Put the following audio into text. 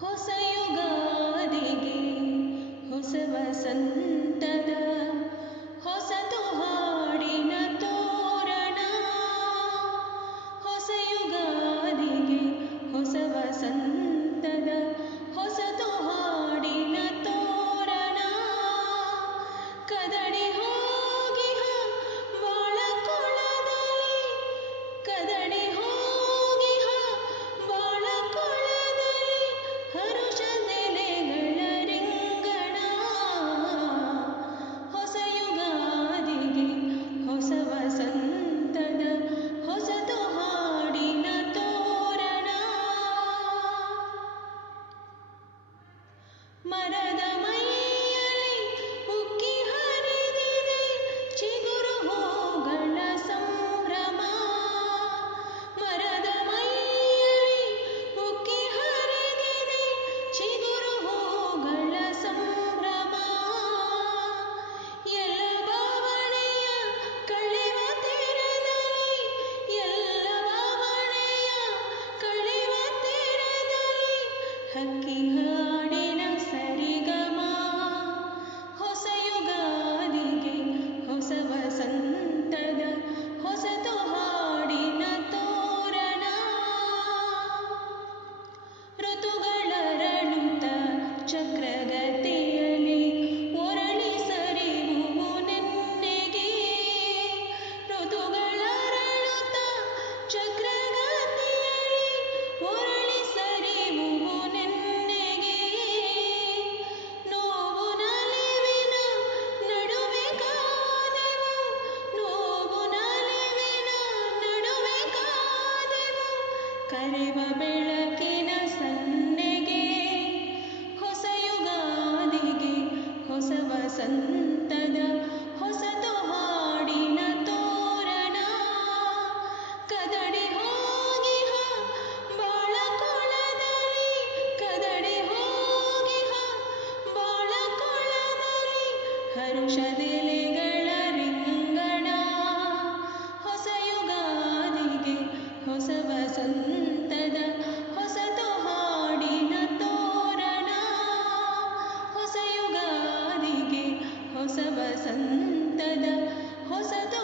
ಹೊಸ ಯುಗಾದಿಗೆ ಹೊಸ ವಸಂತದ ಹೊಸತು ಹಾಡಿನ ತೋರಣ. ಹೊಸ ಯುಗಾದಿಗೆ ಹೊಸ ವಸಂತದ ಹೊಸತು ಹಾಡಿನ ತೋರಣ. ಕದಡಿ ಹೋಗಿಹ ಬಾಳ ಕೊಳದಲ್ಲಿ, ಕದಡಿ ಹೋಗಿಹ ಬಾಳ ಕೊಳದಲ್ಲಿ ಹರುಷದೆಲೆಗಳ ರಿಂಗಣ. ಹೊಸ ಯುಗಾದಿಗೆ ಹೊಸ ವಸಂತದ ಹೊಸತು ಹಾಡಿನ ತೋರಣ. ಮರದ ಮೈಯಲ್ಲಿ ಉಕ್ಕಿ ಹರಿದಿದೆ ಚಿಗುರು ಹೂಗಳ ಸಂಭ್ರಮ. ಮರದ ಮೈಯಲ್ಲಿ ಉಕ್ಕಿ ಹರಿದಿದೆ ಚಿಗುರು ಹೂಗಳ ಸಂಭ್ರಮ. ಎಲ್ಲ ಭಾವನೆಯ ಕಳೆವ ತೀರದಲ್ಲಿ, ಎಲ್ಲ ಭಾವನೆಯ ಕಳೆವ ತೀರದಲ್ಲಿ ಹಕ್ಕಿ ಹಾಡಿನ ಸರಿಗಮ. ಹೊಸ ಯುಗಾದಿಗೆ ಹೊಸ ವಸಂತದ ಹೊಸತು ಹಾಡಿನ ತೋರಣ. ಋತುಗಳರಳುತ್ತ ಚಕ್ರಗತಿಯಲ್ಲಿ ಒರಳಿ ಸರಿಯುವು ನೆನ್ನೆಗೆ. ಋತುಗಳರಳುತ್ತ ಚಕ್ರಗತಿಯಲ್ಲಿ ಒರಳಿ ಸರಿಯುವು ನೆನ್ನೆಗೆ. ನೋವು ನಲಿವಿನ ನಡುವೆ ಕಾದೆವು, ನೋವು ನಲಿವಿನ ನಡುವೆ ಕಾದೆವು ಕರೆವ ಬೆಳಕಿನ ಸನ್ನೆಗೆ. ಹೊಸ ಯುಗಾದಿಗೆ ಹೊಸ ವಸಂತದ ಹೊಸತು ಹಾಡಿನ ತೋರಣ. ಕದಡಿ ಹೋಗಿಹ ಬಾಳ ಕೊಳದಲ್ಲಿ, ಕದಡಿ ಹೋಗಿಹ ಬಾಳ ಕೊಳದಲ್ಲಿ ಹರುಷದೆಲೆಗಳ ರಿಂಗಣ. ಹೊಸ ಯುಗಾದಿಗೆ ಹೊಸ ವಸಂತದ ಹೊಸತು ಹಾಡಿನ ತೋರಣ. ಹೊಸ ಯುಗಾದಿಗೆ ಹೊಸ ವಸಂತದ ಹೊಸತು